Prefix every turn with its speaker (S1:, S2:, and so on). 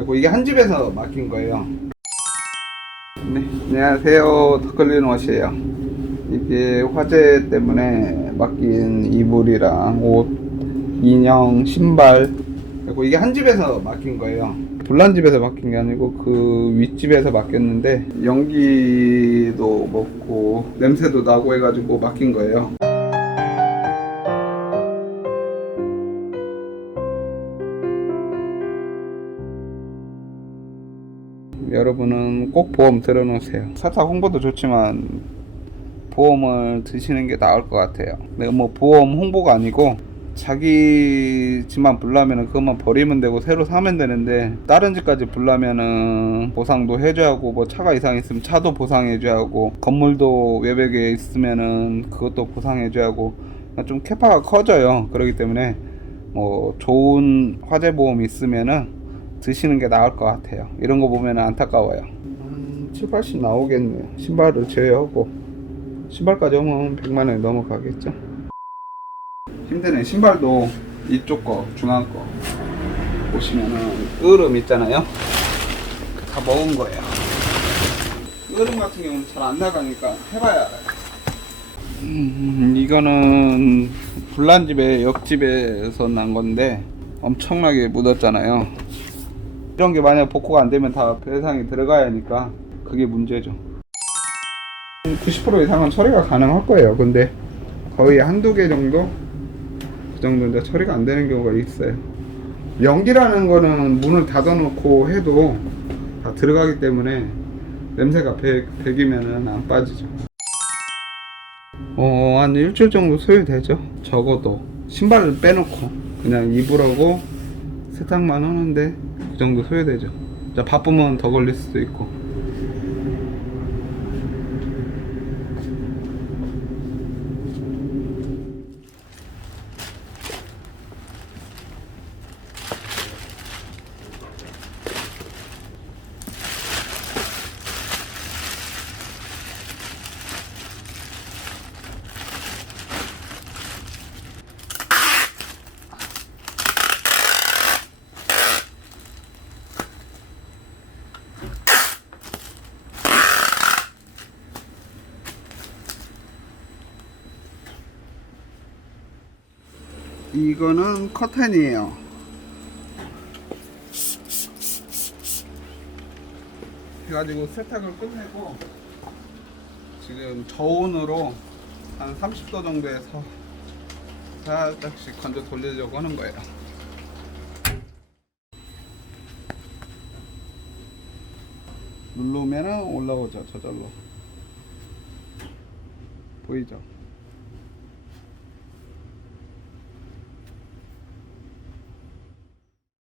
S1: 그리고 이게 한 집에서 맡긴 거예요. 네, 안녕하세요. 더클린 옷이에요. 이게 화재 때문에 맡긴 이불이랑 옷, 인형, 신발 그리고 이게 한 집에서 맡긴 거예요. 불난 집에서 맡긴 게 아니고 그 윗집에서 맡겼는데 연기도 먹고 냄새도 나고 해가지고 맡긴 거예요. 여러분은 꼭 보험 들어놓으세요. 사타 홍보도 좋지만 보험을 드시는 게 나을 것 같아요. 내가 뭐 보험 홍보가 아니고 자기 집만 불나면은 그것만 버리면 되고 새로 사면 되는데 다른 집까지 불나면은 보상도 해줘야 하고 뭐 차가 이상 있으면 차도 보상해줘야 하고 건물도 외벽에 있으면은 그것도 보상해줘야 하고 좀 캐파가 커져요. 그렇기 때문에 뭐 좋은 화재 보험 있으면은 드시는 게 나을 것 같아요. 이런 거 보면 안타까워요. 한 7, 80 나오겠네요. 신발을 제외하고 신발까지 오면 100만 원이 넘어가겠죠. 힘드네. 신발도 이쪽 거, 중앙 거 보시면은 으름 있잖아요. 다 먹은 거예요. 으름 같은 경우는 잘 안 나가니까 해봐야 알아요. 음, 이거는 불난 집에 옆집에서 난 건데 엄청나게 묻었잖아요. 이런 게 만약 복구가 안 되면 다 배상이 들어가야 하니까 그게 문제죠. 90% 이상은 처리가 가능할 거예요. 근데 거의 한두 개 정도 그 정도인데 처리가 안 되는 경우가 있어요. 연기라는 거는 문을 닫아놓고 해도 다 들어가기 때문에 냄새가 배, 배기면은 안 빠지죠. 어, 한 일주일 정도 소요되죠. 적어도 신발을 빼놓고 그냥 이불하고 세탁만 하는데 그 정도 소요되죠. 자, 바쁘면 더 걸릴 수도 있고. 이거는 커튼이에요. 해가지고 세탁을 끝내고 지금 저온으로 한 30도 정도에서 살짝씩 건져 돌리려고 하는 거예요. 누르면은 올라오죠 저절로 보이죠?